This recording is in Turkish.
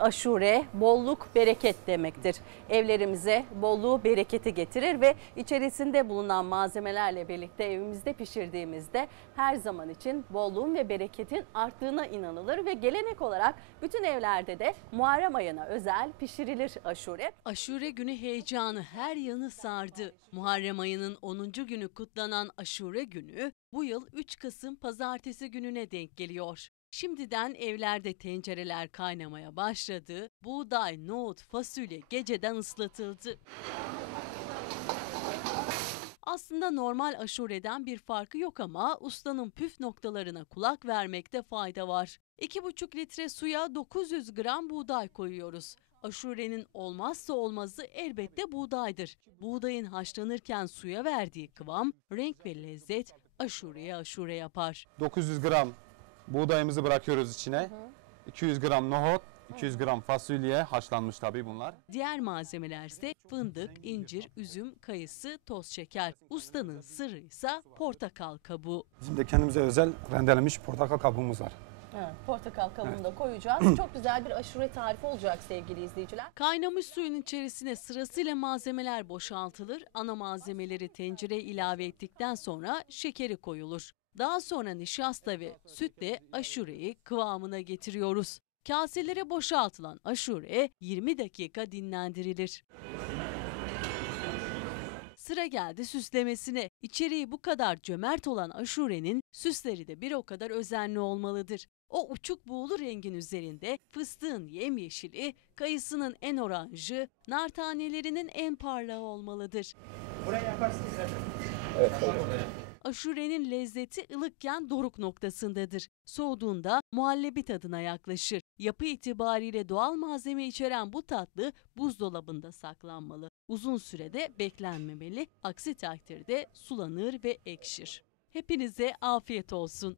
Aşure bolluk bereket demektir. Evlerimize bolluğu bereketi getirir ve içerisinde bulunan malzemelerle birlikte evimizde pişirdiğimizde her zaman için bolluğun ve bereketin arttığına inanılır ve gelenek olarak bütün evlerde de Muharrem ayına özel pişirilir aşure. Aşure günü heyecanı her yanı sardı. Muharrem ayının 10. günü kutlanan Aşure günü bu yıl 3 Kasım pazartesi gününe denk geliyor. Şimdiden evlerde tencereler kaynamaya başladı. Buğday, nohut, fasulye geceden ıslatıldı. Aslında normal aşureden bir farkı yok ama ustanın püf noktalarına kulak vermekte fayda var. 2,5 litre suya 900 gram buğday koyuyoruz. Aşurenin olmazsa olmazı elbette buğdaydır. Buğdayın haşlanırken suya verdiği kıvam, renk ve lezzet aşureye aşure yapar. 900 gram buğdayımızı bırakıyoruz içine. 200 gram nohut, 200 gram fasulye haşlanmış tabii bunlar. Diğer malzemeler ise fındık, incir, üzüm, kayısı, toz şeker. Ustanın sırrı ise portakal kabuğu. Bizim de kendimize özel rendelenmiş portakal kabuğumuz var. Evet, portakal kabuğunu da koyacağız. Çok güzel bir aşure tarifi olacak sevgili izleyiciler. Kaynamış suyun içerisine sırasıyla malzemeler boşaltılır. Ana malzemeleri tencereye ilave ettikten sonra şekeri koyulur. Daha sonra nişasta ve sütle aşureyi kıvamına getiriyoruz. Kaselere boşaltılan aşure 20 dakika dinlendirilir. Sıra geldi süslemesine. İçeriği bu kadar cömert olan aşurenin süsleri de bir o kadar özenli olmalıdır. O uçuk buğulu rengin üzerinde fıstığın yemyeşili, kayısının en oranjı, nar tanelerinin en parlağı olmalıdır. Aşurenin lezzeti ılıkken doruk noktasındadır. Soğuduğunda muhallebi tadına yaklaşır. Yapı itibariyle doğal malzeme içeren bu tatlı buzdolabında saklanmalı. Uzun sürede beklenmemeli. Aksi takdirde sulanır ve ekşir. Hepinize afiyet olsun.